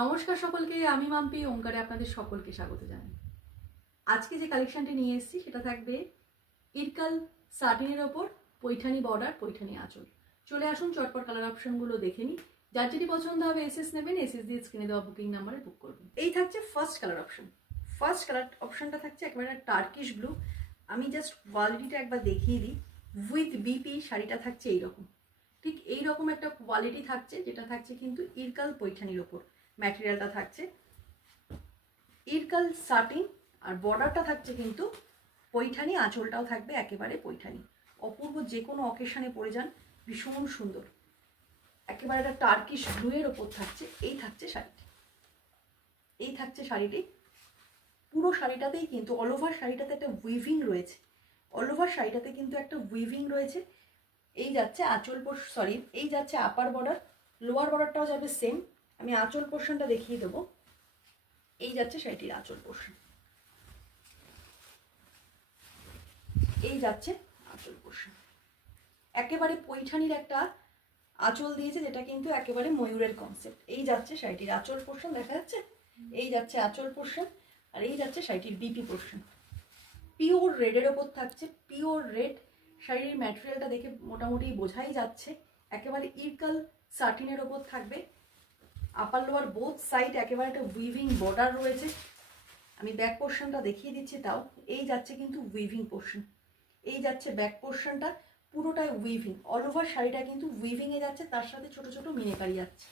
নমস্কার সকলকে, আমি মাম্পি ওঙ্কারে আপনাদের সকলকে স্বাগত জানাই। আজকে যে কালেকশনটি নিয়ে এসেছি সেটা থাকবে ইরকাল সাটিনের ওপর পৈঠানি বর্ডার, পৈঠানি আঁচল। চলে আসুন, চটপট কালার অপশনগুলো দেখে নিই। যার যেটি পছন্দ হবে এসএস নেবেন, এসএস দিয়ে স্ক্রিনে দেওয়া বুকিং নাম্বারে বুক করবেন। এই থাকছে first colour option. First colour অপশনটা থাকছে একেবারে টার্কিশ ব্লু। আমি জাস্ট কোয়ালিটিটা একবার দেখিয়ে দিই। উইথ বিপি শাড়িটা থাকছে এইরকম, ঠিক এইরকম একটা কোয়ালিটি থাকছে, যেটা থাকছে কিন্তু ইরকাল পৈঠানির ওপর। ম্যাটেরিয়ালটা থাকছে ইরকাল সাটিন আর বর্ডারটা থাকছে কিন্তু পৈঠানি, আঁচলটাও থাকবে একেবারে পৈঠানি। অপূর্ব, যে কোনো অকেশনে পরে যান, ভীষণ সুন্দর। একেবারে একটা টার্কিশ ব্লু এর ওপর থাকছে। এই থাকছে শাড়িটি, এই থাকছে শাড়িটি। পুরো শাড়িটাতেই কিন্তু অল ওভার শাড়িটাতে একটা উইভিং রয়েছে। অল ওভার শাড়িটাতে কিন্তু একটা উইভিং রয়েছে। এই যাচ্ছে আঁচল এই যাচ্ছে আপার বর্ডার, লোয়ার বর্ডারটাও যাবে সেম। আমি আঁচল পোর্শনটা দেখিয়ে দেবো। এই যাচ্ছে শাড়িটির আঁচল পোর্শন, এই যাচ্ছে আঁচল পোর্শন। একেবারে পৈঠানির একটা আঁচল দিয়েছে, যেটা কিন্তু একেবারে ময়ূরের কনসেপ্ট। এই যাচ্ছে শাড়িটির আঁচল পোর্শন, দেখা যাচ্ছে? এই যাচ্ছে আঁচল পোর্শন, আর এই যাচ্ছে শাড়িটির বিপি পোর্শন। পিওর রেডের ওপর থাকছে, পিওর রেড। শাড়ির ম্যাটেরিয়ালটা দেখে মোটামুটি বোঝাই যাচ্ছে একেবারে ইরকাল সাটিনের ওপর থাকবে। আপার লোয়ার বোথ সাইড একেবারে একটা উইভিং বর্ডার রয়েছে। আমি ব্যাক পোর্শনটা দেখিয়ে দিচ্ছি তাও। এই যাচ্ছে কিন্তু উইভিং পোর্শন, এই যাচ্ছে ব্যাক পোর্শনটা, পুরোটাই উইভিং। অল ওভার শাড়িটা কিন্তু উইভিংয়ে যাচ্ছে, তার সাথে ছোট ছোট মিনেকারি যাচ্ছে।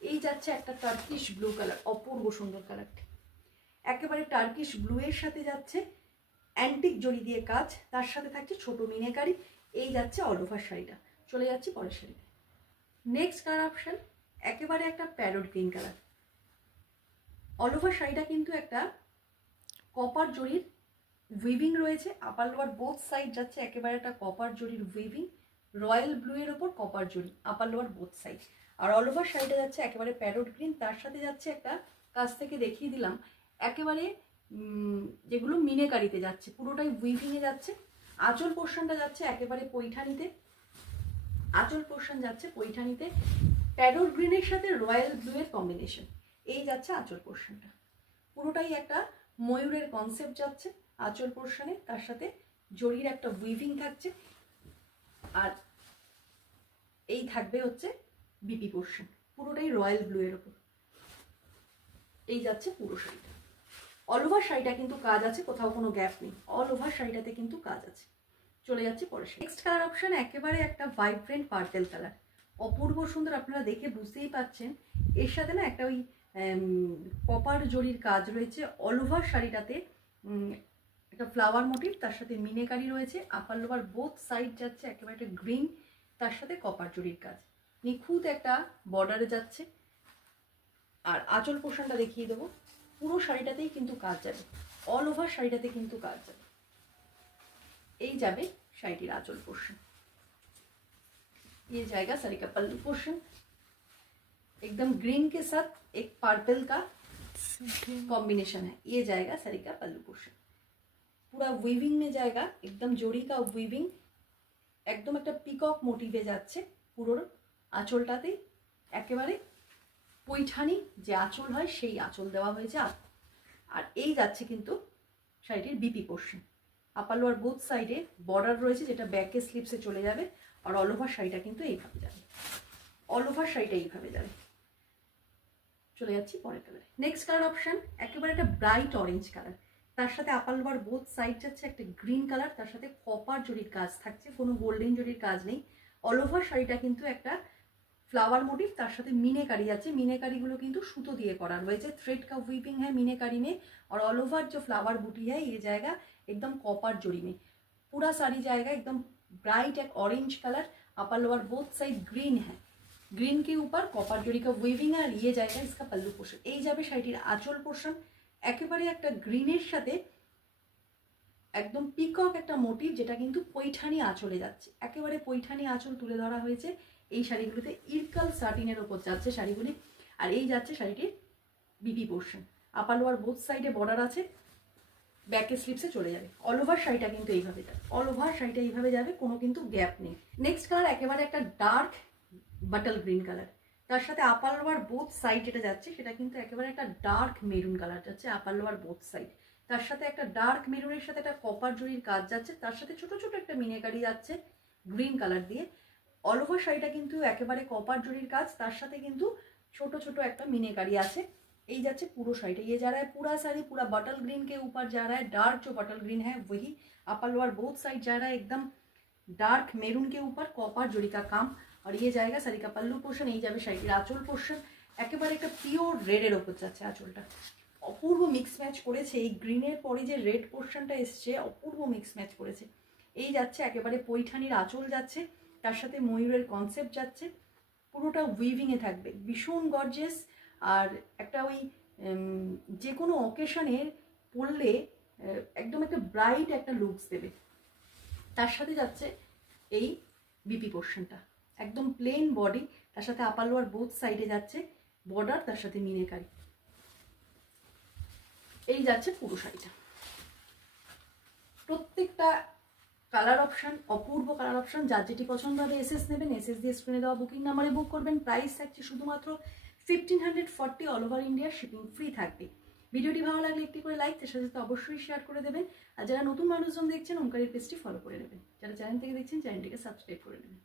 এই যাচ্ছে একটা টার্কিশ ব্লু কালার, অপূর্ব সুন্দর কালারটি। একেবারে টার্কিশ ব্লু এর সাথে যাচ্ছে অ্যান্টিক জড়ি দিয়ে কাজ, তার সাথে থাকছে ছোট মিনেকারি। এই যাচ্ছে অল ওভার শাড়িটা। চলে যাচ্ছি পরের শাড়িতে। নেক্সট কালার অপশন একেবারে একটা parrot green colour. All over শাড়িটা কিন্তু একটা কপার জড়ির উইভিং রয়েছে। আপার লোয়ার বোথ সাইড যাচ্ছে একেবারে একটা কপার জড়ির উইভিং। রয়্যাল ব্লু এর ওপর কপার জড়ি, আপার লোয়ার বোথ সাইড। আর অল ওভার শাড়িটা যাচ্ছে একেবারে প্যারোট গ্রিন, তার সাথে যাচ্ছে একটা কাছ থেকে দেখিয়ে দিলাম একেবারে যেগুলো মিনেকারিতে যাচ্ছে, পুরোটাই উইভিংয়ে যাচ্ছে। আঁচল পোর্শনটা যাচ্ছে একেবারে পৈঠানিতে, আঁচল পোর্শন যাচ্ছে পৈঠানিতে। প্যারোট গ্রিনের সাথে রয়্যাল ব্লু এর কম্বিনেশন। এই যাচ্ছে আঁচল পোর্শনটা, পুরোটাই একটা ময়ূরের কনসেপ্ট যাচ্ছে আঁচল পোর্শনে, তার সাথে জরির একটা উইভিং থাকছে। আর এই থাকবে হচ্ছে বিপি পোর্শন, পুরোটাই রয়্যাল ব্লু এর ওপর। এই যাচ্ছে পুরো শাড়িটা। অল ওভার শাড়িটা কিন্তু কাজ আছে, কোথাও কোনো গ্যাপ নেই। অল ওভার শাড়িটাতে কিন্তু কাজ আছে। চলে যাচ্ছে পরে। নেক্সট কালার অপশন একেবারে একটা ভাইব্রেন্ট পার্পেল কালার, অপূর্ব সুন্দর। আপনারা দেখে বুঝতেই পাচ্ছেন এর সাথে না একটা ওই কপার জরির কাজ রয়েছে। অল ওভার শাড়িটাতে একটা ফ্লাওয়ার মোটিভ, তার সাথে মিনেকারি রয়েছে। আপার লোয়ার বোথ সাইড যাচ্ছে একেবারে একটা গ্রিন, তার সাথে কপার জরির কাজ। নিখুঁত একটা বর্ডারে যাচ্ছে। আর আঁচল পোর্শনটা দেখিয়ে দেবো। পুরো শাড়িটাতেই কিন্তু কাজ যাবে, অল ওভার শাড়িটাতে কিন্তু কাজ যাবে। এই যাবে শাড়িটির आंचल पोर्शन। ये जाएगा साड़ी का पल्लू पोर्शन, एकदम ग्रीन के साथ एक पर्पल का कॉम्बिनेशन है। ये जाएगा साड़ी का पल्लू पोर्शन, पूरा वीविंग में जाएगा, एकदम जोड़ी का वीविंग, एकदम একটা পিকক মোটিভে যাচ্ছে। পুরো আঁচলটাতে একেবারে পৈঠানি যে আঁচল হয় সেই আঁচল দেওয়া হয়েছে। আর এই যাচ্ছে কিন্তু শাড়িটির BP portion. Upper lower both সাইডে বর্ডার রয়েছে, যেটা ব্যাকে স্লিপসে চলে যাবে। আর অল ওভার শাড়িটা কিন্তু এইভাবে যাবে, অল ওভার শাড়িটা এইভাবে যাবে। চলে যাচ্ছি পরের কালারে। নেক্সট কালার অপশন একেবারে একটা ব্রাইট অরেঞ্জ কালার, তার সাথে আপার লোয়ার বোথ সাইড যাচ্ছে একটা গ্রিন কালার, তার সাথে কপার জরির কাজ থাকছে, কোনো গোল্ডেন জরির কাজ নেই। অল ওভার শাড়িটা কিন্তু একটা फ्लावर मोटिव, तार साथे मीनेकारी जाच्छे। मीनेकारीगुलो किन्तु सूतो दिए करा रयेछे, थ्रेड का वीविंग है मीनेकारी में। और ऑल ओवर जो फ्लावर बूटी है ये जाएगा एकदम कॉपर जोड़ी में। पूरा साड़ी जाएगा एकदम ब्राइट एक orange colour, upper lower both side green है, ग्रीन के ऊपर कॉपर जोड़ी का वीविंग है। और ये जाएगा इसका पल्लू पोर्शन। এই যাবে শাড়িটির আঁচল পোর্শন, একেবারে একটা গ্রিনের সাথে একদম পিকক একটা মোটিভ, যেটা কিন্তু পৈঠানি আঁচলে যাচ্ছে। একেবারে পৈঠানি আঁচল তুলে ধরা হয়েছে এই শাড়িগুলোতে। ইরকাল সাটিনের ওপর যাচ্ছে শাড়িগুলি। আর এই যাচ্ছে শাড়িটির BP portion. Upper lower both সাইডে বর্ডার আছে, ব্যাকে স্লিপসে চলে যাবে। অল ওভার শাড়িটা কিন্তু এইভাবে যাবে, অল ওভার শাড়িটা এইভাবে যাবে, কোনো কিন্তু গ্যাপ নেই। নেক্সট কালার একেবারে একটা ডার্ক বাটল গ্রিন কালার, তার সাথে আপার লোয়ার বোথ সাইড যেটা যাচ্ছে সেটা কিন্তু একেবারে একটা ডার্ক মেরুন কালার যাচ্ছে আপার লোয়ার বোথ সাইড। তার সাথে একটা ডার্ক মেরুনের সাথে একটা কপার জরির কাজ যাচ্ছে, তার সাথে ছোট ছোট একটা মিনাকারি যাচ্ছে গ্রিন কালার দিয়ে। অল ওভার শাড়িটা কিন্তু একেবারে কপার জরির কাজ, তার সাথে কিন্তু ছোট ছোট একটা মিনাকারি আছে। এই যাচ্ছে पूरा শাড়িটা। ये जा रहा है पूरा साड़ी पूरा बटल ग्रीन के ऊपर जा रहा है, डार्क जो बटल ग्रीन है वही अपर लोअर बोथ साइड जा रहा है एकदम डार्क मेरून के ऊपर कॉपर जड़ी का काम। और ये जाएगा শাড়ি का पल्लू पोर्शन, এই যাবে শাড়ির আঁচল পোর্শন। একেবারে একটা পিওর রেডের ওপর যাচ্ছে আঁচলটা, অপূর্ব মিক্স ম্যাচ করেছে। এই গ্রিনের পরে যে রেড পোর্শনটা এসছে অপূর্ব মিক্স ম্যাচ করেছে। এই যাচ্ছে একেবারে পৈঠানির আঁচল যাচ্ছে, তার সাথে ময়ূরের কনসেপ্ট যাচ্ছে, পুরোটা উইভিংয়ে থাকবে, ভীষণ গর্জিয়াস। আর একটা ওই যে কোনো অকেশনে পরলে একদম একটা ব্রাইট একটা লুকস দেবে। তার সাথে যাচ্ছে এই বিপি পোর্শনটা একদম প্লেন বডি, তার সাথে আপার লোয়ার বোথ সাইডে যাচ্ছে বর্ডার, তার সাথে মিনেকারি। এই যাচ্ছে পুরো শাড়িটা। প্রত্যেকটা কালার অপশন অপূর্ব কালার অপশন, যার যেটি পছন্দ হবে এসএস নেবেন, এসএস দিয়ে স্ক্রিনে দেওয়া বুকিং নাম্বারে বুক করবেন। প্রাইস থাকছে শুধুমাত্র 1540, all over India shipping free থাকবে। ভিডিওটি ভালো লাগলে একটি করে লাইক, তার সাথে অবশ্যই শেয়ার করে দেবেন। আর যারা নতুন মানুষজন দেখছেন ওমকারের পেজটি ফলো করে নেবেন, যারা চ্যানেল থেকে দেখছেন চ্যানেলটিকে সাবস্ক্রাইব করে নেবেন।